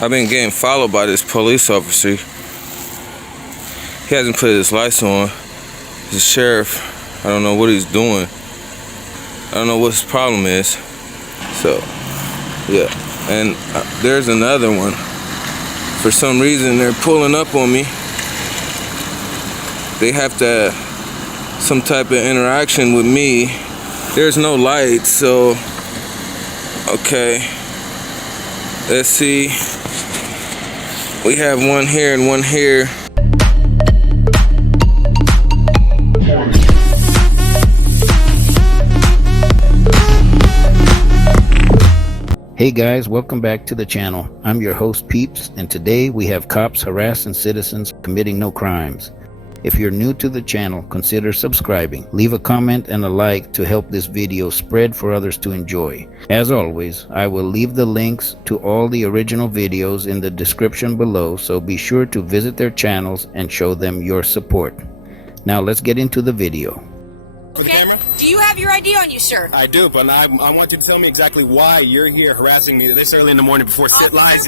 I've been getting followed by this police officer. He hasn't put his lights on. He's a sheriff. I don't know what he's doing. I don't know what his problem is. So, yeah. And there's another one. For some reason, they're pulling up on me. They have to have some type of interaction with me. There's no light, so okay. Let's see. We have one here and one here. Hey guys, welcome back to the channel. I'm your host Peeps, and today we have cops harassing citizens committing no crimes. If you're new to the channel, consider subscribing. Leave a comment and a like to help this video spread for others to enjoy. As always, I will leave the links to all the original videos in the description below, so be sure to visit their channels and show them your support. Now let's get into the video. Okay. Do you have your ID on you, sir? I do, but I want you to tell me exactly why you're here harassing me this early in the morning before sit lies.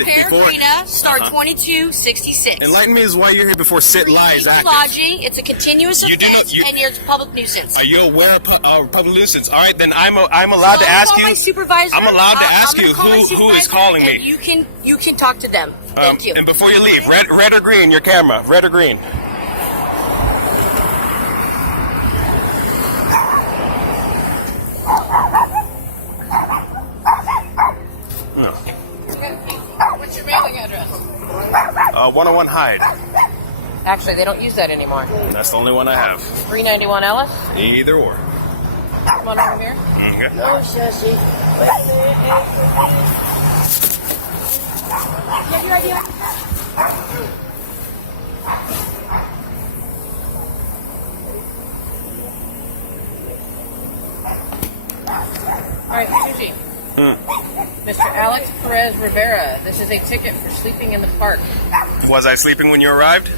Star 2266. Enlighten me as why you're here before sit lies. Lodging. It's a continuous offense, and you're a public nuisance. Are you aware of public nuisance? All right, then I'm allowed to ask you. My supervisor. I'm allowed to ask you who is calling me. You can talk to them. Thank you. And before you leave, red or green? Your camera, red or green? What's your mailing address? 101 Hyde. Actually, they don't use that anymore. That's the only one I have. 391 Ellis? Either or. Come on over here. Okay. No, Shushi. Have your ID on? All right, Sushi. Mr. Alex Perez Rivera, this is a ticket for sleeping in the park. Was I sleeping when you arrived?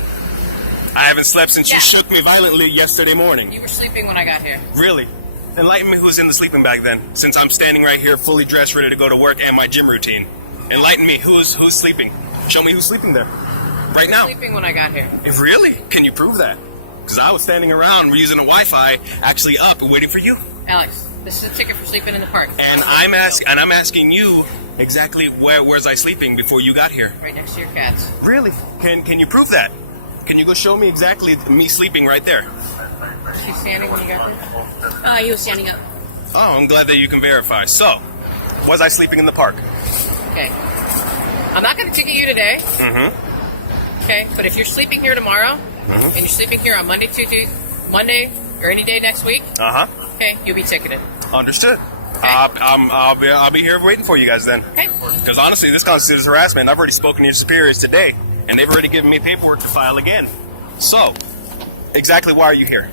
I haven't slept since you shook me violently yesterday morning. You were sleeping when I got here. Really? Enlighten me who's in the sleeping bag then, since I'm standing right here fully dressed, ready to go to work and my gym routine. Enlighten me who's sleeping. Show me who's sleeping there. Right now. Sleeping when I got here. Really? Can you prove that? Because I was standing around using a Wi-Fi, actually up and waiting for you. Alex, this is a ticket for sleeping in the park. And I'm asking you exactly where was I sleeping before you got here? Right next to your cats. Really? Can you prove that? Can you go show me exactly me sleeping right there? She's standing when you got here? He was standing up. Oh, I'm glad that you can verify. So, was I sleeping in the park? Okay. I'm not going to ticket you today. Mm-hmm. Okay, but if you're sleeping here tomorrow, and you're sleeping here on Monday, Tuesday, Monday, or any day next week, okay, you'll be ticketed. Understood. Okay. I'll be here waiting for you guys then. Okay. Because honestly, this constitutes harassment. I've already spoken to your superiors today, and they've already given me paperwork to file again. So, exactly why are you here?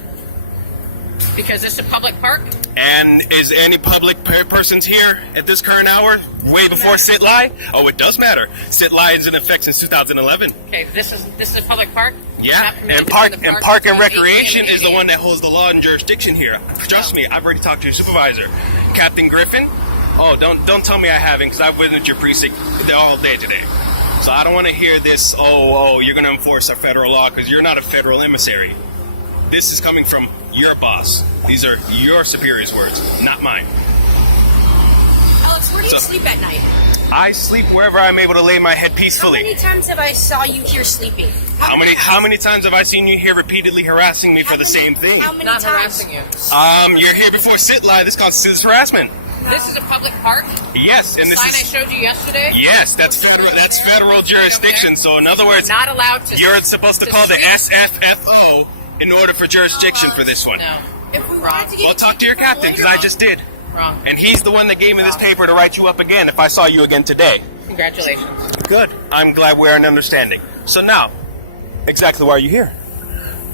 Because it's a public park. And is any public persons here at this current hour, way before sit lie? Oh, it does matter. Sit lie is in effect since 2011. Okay, this is a public park. Yeah, and park and recreation is the one that holds the law and jurisdiction here. Trust me, I've already talked to your supervisor, Captain Griffin. Oh, don't tell me I haven't, because I've visited your precinct all day today. So I don't want to hear this. Oh, you're going to enforce a federal law because you're not a federal emissary. This is coming from your boss. These are your superior's words, not mine. Alex, where do you sleep at night? I sleep wherever I'm able to lay my head peacefully. How many times have I saw you here sleeping? How many times have I seen you here repeatedly harassing me for the same thing? How many Not times? harassing you. You're here before sit lie. This constitutes harassment. This is a public park. Yes, and The this sign I is, showed you yesterday. yes, that's federal jurisdiction. So in other words, Not allowed to. you're supposed to call the sleep. SFFO in order for jurisdiction for this one. No. If we wanted to get Well, talk to your captain, because I just did. Wrong. And he's the one that gave me this paper to write you up again if I saw you again today. Congratulations. Good. I'm glad we're in understanding. So now, exactly why are you here?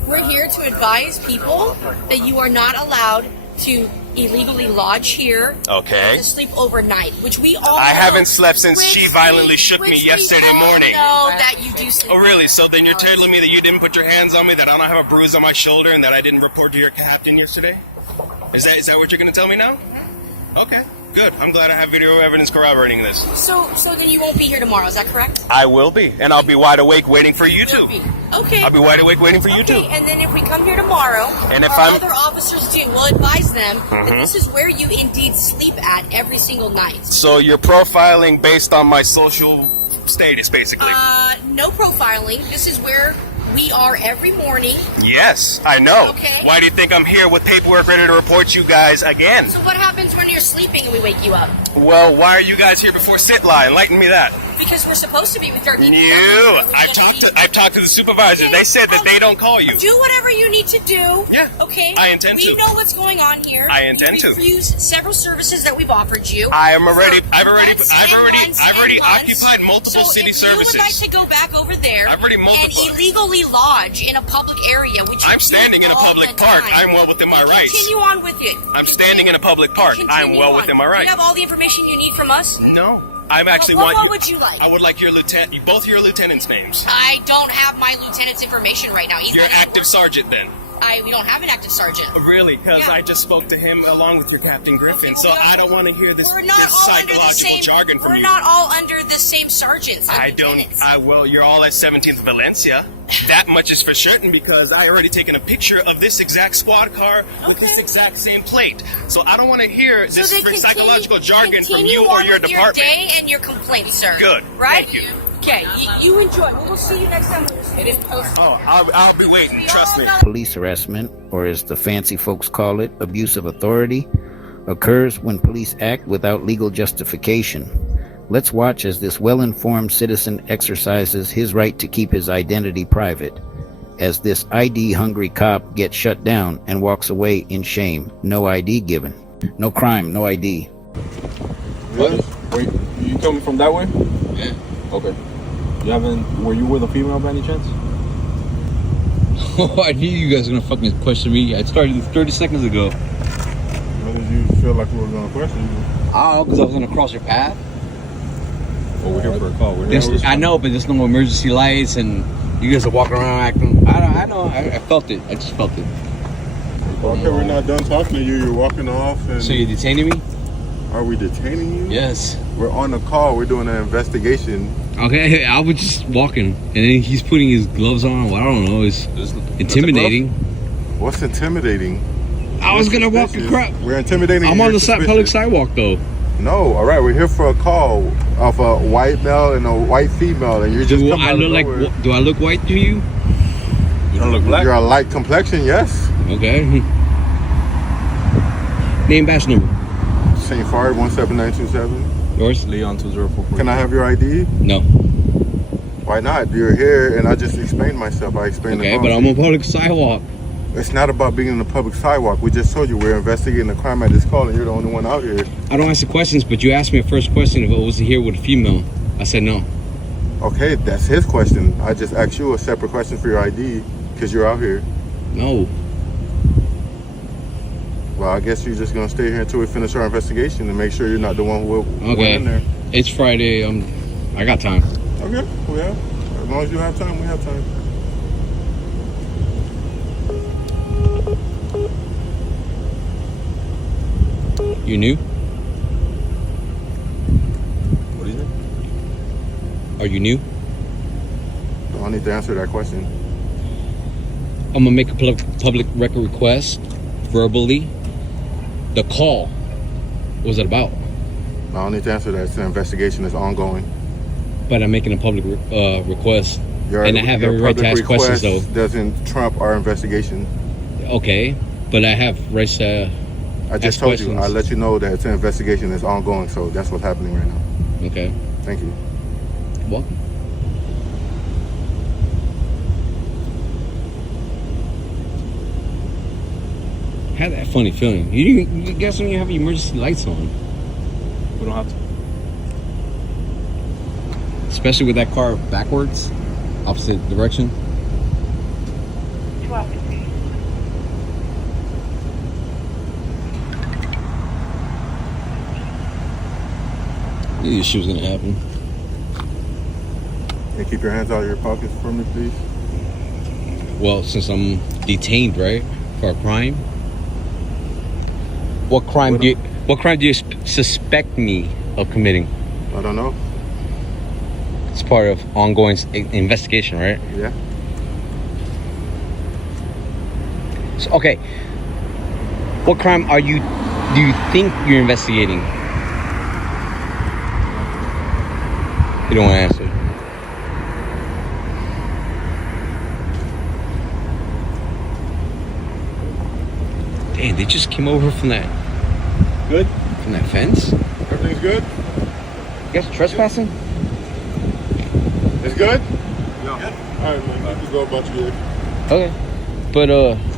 We're here to advise people that you are not allowed to illegally lodge here. Okay. To sleep overnight, which we all I know. haven't slept since she violently shook me yesterday morning. No, that you do sleep. Oh, really? So then you're telling me that you didn't put your hands on me, that I don't have a bruise on my shoulder, and that I didn't report to your captain yesterday? Is that what you're going to tell me now? Okay. Good. I'm glad I have video evidence corroborating this. So then you won't be here tomorrow, is that correct? I will be, and I'll be wide awake waiting for you two. Okay. I'll be wide awake waiting for you two. Okay, and then if we come here tomorrow, and if our other officers do, we'll advise them that Mhm. this is where you indeed sleep at every single night. So you're profiling based on my social status, basically. No profiling. This is where we are every morning. Yes, I know. Okay. Why do you think I'm here with paperwork ready to report you guys again? So what happens when you're sleeping and we wake you up? Well, why are you guys here before sit lie? Enlighten me that. Because we're supposed to be with our I've talked to the supervisor. Okay, They said that they don't call you. Do whatever you need to do. Yeah. Okay. I intend to. We know what's going on here. I intend to. Refuse several services that we've offered you. I've already Months. occupied multiple So city if services. you would like to go back over there I've already and multiplied. illegally lodge in a public area, which I'm you do standing in a all public the park. time, I'm well within my rights. Continue on with it. I'm standing in a public park. I'm Continue well on. within my You rights. have all the information you need from us? No. I'm actually What want you. would you like? I would like your lieutenant, both your lieutenants' names. I don't have my lieutenant's information right now. He's Your not at active work. sergeant, then. We don't have an active sergeant. Really? Because Yeah. I just spoke to him along with your Captain Griffin, so well, I don't want to hear this, We're not this all under the psychological same. jargon from We're you. not all under the same sergeants. and I don't. lieutenants. Well, you're all at 17th Valencia. That much is for certain because I already taken a picture of this exact squad car with this exact same plate. So I don't want to hear So this then continue- psychological jargon from continue you or on your with department. Your day and your complaint, sir. Good. Right? Thank you. Okay. You enjoy. We'll see you next time. It is posted. Oh, I'll be waiting. Trust me. Police harassment, or as the fancy folks call it, abuse of authority, occurs when police act without legal justification. Let's watch as this well-informed citizen exercises his right to keep his identity private, as this ID-hungry cop gets shut down and walks away in shame. No ID given. No crime, no ID. What? Wait, you coming from that way? Yeah. Okay. Were you with a female by any chance? Oh, I knew you guys were gonna fucking question me. I started 30 seconds ago. Why did you feel like we were going to question you? Oh, because I was gonna cross your path. Oh, we're here for a call. We're here. I know, but there's no emergency lights, and you guys are walking around acting. I know. I felt it. I just felt it. Okay, we're not done talking to you. You're walking off. And So you're detaining me? are we detaining you? Yes. We're on a call. We're doing an investigation. Okay, I was just walking, and then he's putting his gloves on. Well, I don't know. It's intimidating. What's intimidating? I was gonna walk Suspicious. across. We're intimidating. I'm you. on the You're public suspicious. sidewalk, though. No, all right. We're here for a call of a white male and a white female, and you're just Do coming I out of look like? nowhere. Do I look white to you? You don't look black. You're a light complexion, yes. Okay. Name, badge number. St. Fard 17927. Yours? Leon 2044. Can I have your ID? No. Why not? You're here, and I just explained myself. I explained Okay, the but I'm on public sidewalk. It's not about being in the public sidewalk. We just told you we're investigating the crime at this call, and you're the only one out here. I don't answer questions, but you asked me a first question if I was here with a female. I said no. Okay, that's his question. I just asked you a separate question for your ID because you're out here. No. Well, I guess you're just gonna stay here until we finish our investigation and make sure you're not the one who went Okay. in there. It's Friday. I got time. Okay, we have. As long as you have time, we have time. You new? What is it? Are you new? I need to answer that question. I'm gonna make a public record request verbally. The call. What was it about? I don't need to answer that. It's an investigation. It's ongoing. But I'm making a public request, Your, and I have every right to ask questions. Though doesn't trump our investigation. Okay, but I have rights to. I just ask told questions. you. I let you know that it's an investigation. It's ongoing. So that's what's happening right now. Okay. Thank you. Welcome. I had that funny feeling. You guess when you have emergency lights on. We don't have to. Especially with that car backwards, opposite direction. I knew this shit was gonna happen. Can you keep your hands out of your pockets for me, please? Well, since I'm detained, right, for a crime. What crime What crime do you suspect me of committing? I don't know. It's part of ongoing investigation, right? Yeah. So, okay. What crime do you think you're investigating? You don't want to answer. Damn, they just came over from that Good? fence? Everything's good? You guys trespassing? It's good? Yeah. Alright, man. You can go about your day. Okay. But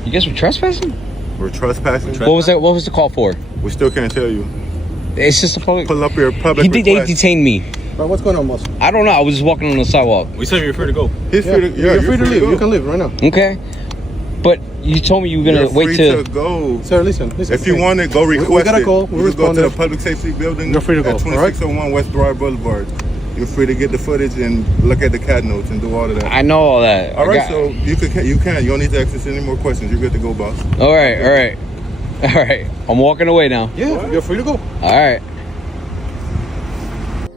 you guys were trespassing? We're trespassing. What was that? What was the call for? We still can't tell you. It's just a public. Pull up your public They request. detained me. Bro, what's going on, boss? I don't know. I was just walking on the sidewalk. We said you're free to go. He's free to, You're free to leave. go. You can leave right now. Okay. But you told me you were gonna You're wait free till. to go. Sir, listen. If you want to go request we got a it, call. you We're can go to the responding. public safety building You're free to go, at 2601 West Broad Boulevard. You're free to get the footage and look at the CAD notes and do all of that. I know all that. All right, so you can. You don't need to ask us any more questions. You're good to go, boss. All right. I'm walking away now. Yeah, you're free to go. All right.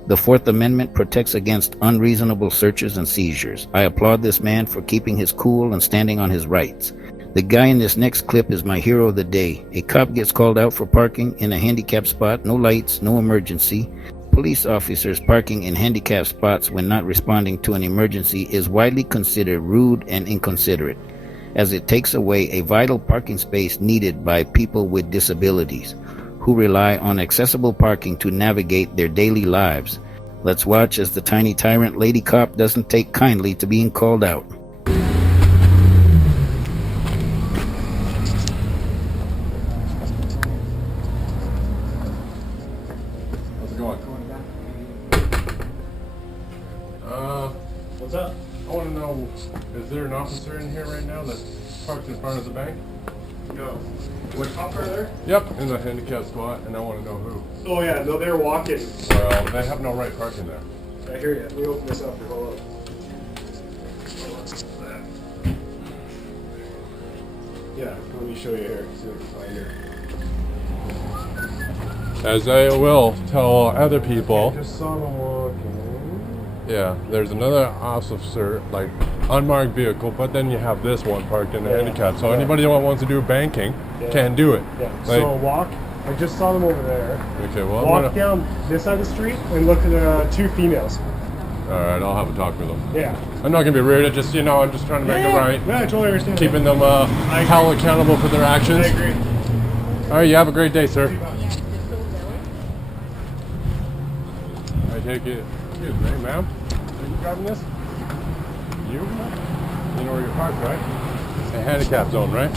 The Fourth Amendment protects against unreasonable searches and seizures. I applaud this man for keeping his cool and standing on his rights. The guy in this next clip is my hero of the day. A cop gets called out for parking in a handicapped spot, no lights, no emergency. Police officers parking in handicapped spots when not responding to an emergency is widely considered rude and inconsiderate, as it takes away a vital parking space needed by people with disabilities who rely on accessible parking to navigate their daily lives. Let's watch as the tiny tyrant lady cop doesn't take kindly to being called out. How's it going? What's up? I want to know, is there an officer in here right now that's parked in front of the bank? No. What officer there? Yep, in the handicap spot, and I want to know who. Oh yeah, no, they're walking. Well, they have no right parking there. I hear you. Let me open this up. Hold up. Yeah, let me show you here. See what I can find here. As I will tell other people, I just saw them walking. yeah, there's another officer, like, unmarked vehicle, but then you have this one parked in the handicap. So anybody that wants to do banking can do it. Yeah. Like, So walk. I just saw them over there. okay, well, Walk down this side of the street and look at two females. alright, I'll have a talk with them. Yeah. I'm not gonna be rude, I'm just trying to make it right. Yeah, I totally understand. Keeping them held accountable for their actions. I agree. Alright, you have a great day, sir. I take it. Excuse me, ma'am. Are you driving this? You? You know where you're parked, right? It's a handicap zone, right?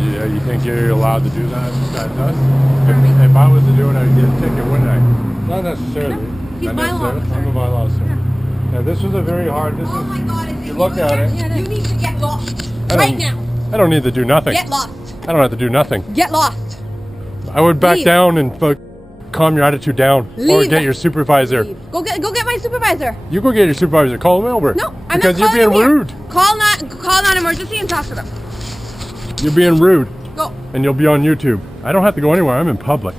Yeah, you think you're allowed to do that? This guy does? If I was to do it, I'd get a ticket, wouldn't I? Not necessarily. He's Not bylaw necessarily. officer. I'm a bylaw officer. Yeah, this was a very hard. This Oh is. my God! If You look at it. You need to get lost I right don't- now. I don't need to do nothing. Get lost. I don't have to do nothing. Get lost. I would back Leave. down and calm your attitude down, or Leave. get your supervisor. Leave. Go get my supervisor. You go get your supervisor. Call him over. No, I'm because not you're calling being him here. rude. Call non-emergency and talk to them. You're being rude, Go. and you'll be on YouTube. I don't have to go anywhere. I'm in public.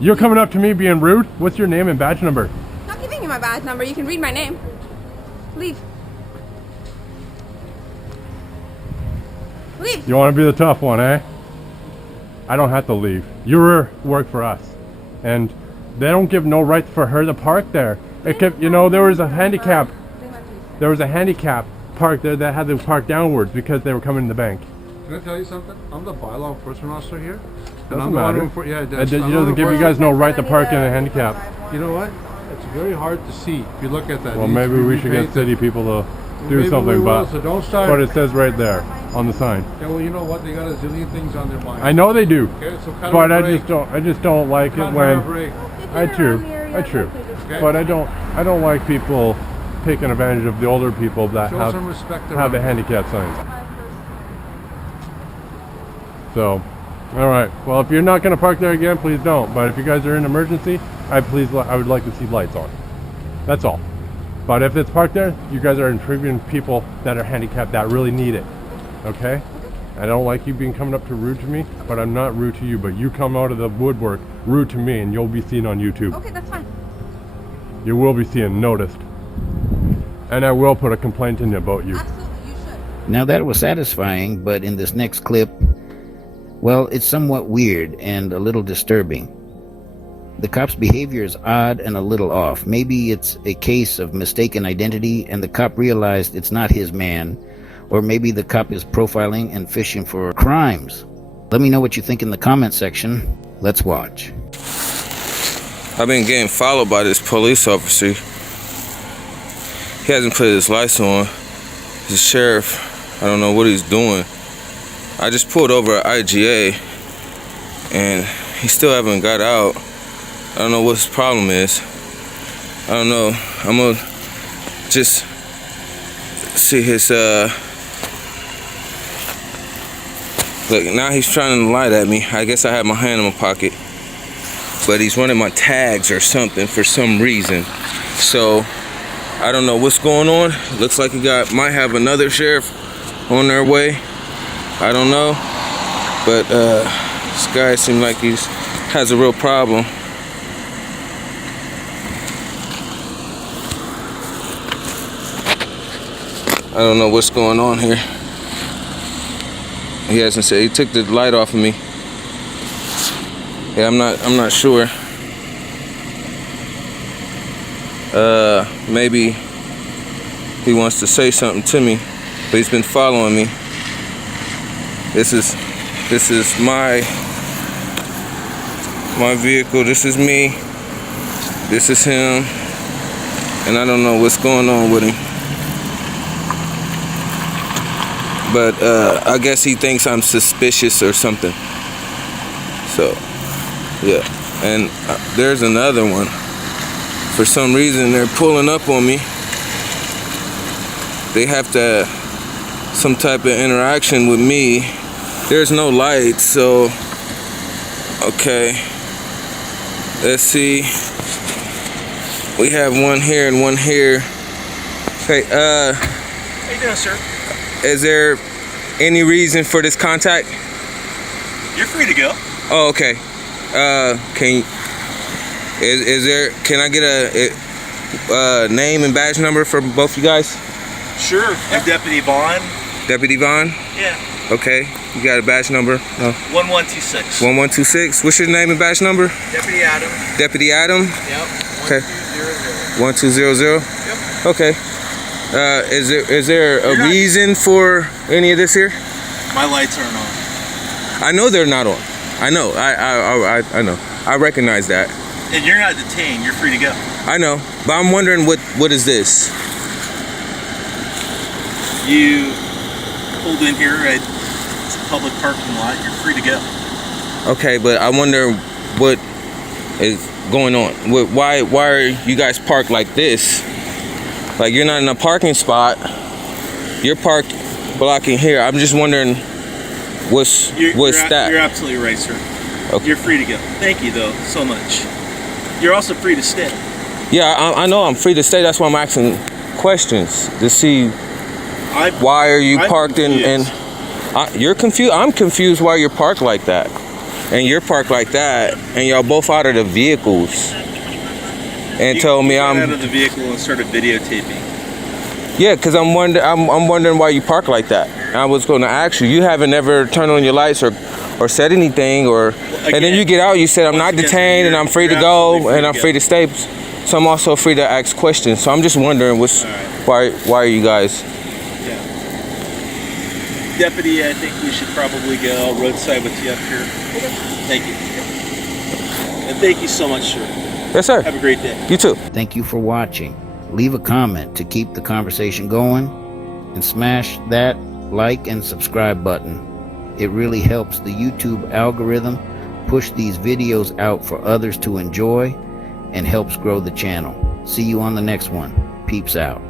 You're coming up to me being rude. What's your name and badge number? I'm not giving you my badge number. You can read my name. Leave. Leave. You want to be the tough one, eh? I don't have to leave. You work for us, and they don't give no right for her to park there. It kept, there was a handicap. There was a handicap park there that had to park downwards because they were coming in the bank. Can I tell you something? I'm the bylaw enforcement officer here. Doesn't matter. Yeah, It doesn't give you guys no right to park in a handicap. You know what? It's very hard to see if you look at that. Well, It needs maybe to be we should get repainted. city people to do Maybe something, we will, but so don't start. but it says right there on the sign. Yeah, well, you know what? They got a zillion things on their mind. I know they do, Okay, so cut but her a I break. just don't like Cut it her a when. break. I true, Okay. but I don't like people taking advantage of the older people that Show some respect have the around. handicap signs. So, all right. Well, if you're not going to park there again, please don't. But if you guys are in emergency, I would like to see lights on. That's all. But if it's parked there, you guys are intriguing people that are handicapped that really need it. Okay? I don't like you being coming up to rude to me, but I'm not rude to you. But you come out of the woodwork rude to me, and you'll be seen on YouTube. Okay, that's fine. You will be seen, noticed. And I will put a complaint in about you. Absolutely, you should. Now that was satisfying, but in this next clip, well, it's somewhat weird and a little disturbing. The cop's behavior is odd and a little off. Maybe it's a case of mistaken identity and the cop realized it's not his man, or maybe the cop is profiling and fishing for crimes. Let me know what you think in the comment section. Let's watch. I've been getting followed by this police officer. He hasn't put his lights on. He's a sheriff. I don't know what he's doing. I just pulled over at IGA and he still haven't got out. I don't know what his problem is. I don't know. I'm gonna just see his look, now he's trying to lie at me. I guess I have my hand in my pocket, but he's running my tags or something for some reason. So I don't know what's going on. Looks like he might have another sheriff on their way. I don't know, but this guy seems like he has a real problem. I don't know what's going on here. He hasn't said. He took the light off of me. Yeah, I'm not sure. Maybe he wants to say something to me, but he's been following me. This is my vehicle. This is me. This is him. And I don't know what's going on with him. But I guess he thinks I'm suspicious or something. So, yeah. And there's another one. For some reason, they're pulling up on me. They have to have some type of interaction with me. There's no light, so okay. Let's see. We have one here and one here. Hey, How you doing, sir? Is there any reason for this contact? You're free to go. Oh, okay. Can I get a name and badge number for both you guys? Sure. I'm Deputy Vaughn. Deputy Vaughn? Yeah. Okay. You got a badge number? No. 1126. 1126. What's your name and badge number? Deputy Adam. Deputy Adam? Yep. Okay. 1200. 1200? Yep. Okay. Is there a reason for any of this here? My lights aren't on. I know they're not on. I know. I know. I recognize that. And you're not detained. You're free to go. I know, but I'm wondering what is this? You pulled in here at it's a public parking lot. You're free to go. Okay, but I wonder what is going on. Why are you guys parked like this? Like you're not in a parking spot. You're parked blocking here. I'm just wondering what's that? You're absolutely right, sir. Okay. You're free to go. Thank you, though, so much. You're also free to stay. Yeah, I know I'm free to stay. That's why I'm asking questions to see why are you parked in. You're confused. I'm confused why you're parked like that, and you're parked like that, and y'all both out of the vehicles. And told me I'm out of the vehicle and started videotaping. Yeah, because I'm wondering why you park like that. I was going to ask you. You haven't ever turned on your lights or said anything, or and then you get out. You said I'm not detained and I'm free to go and I'm free to stay. So I'm also free to ask questions. So I'm just wondering why are you guys? Yeah. Deputy, I think we should probably go. I'll roadside with you up here. Okay. Thank you. And thank you so much, sir. Yes, sir. Have a great day. You too. Thank you for watching. Leave a comment to keep the conversation going and smash that like and subscribe button. It really helps the YouTube algorithm push these videos out for others to enjoy and helps grow the channel. See you on the next one. Peeps out.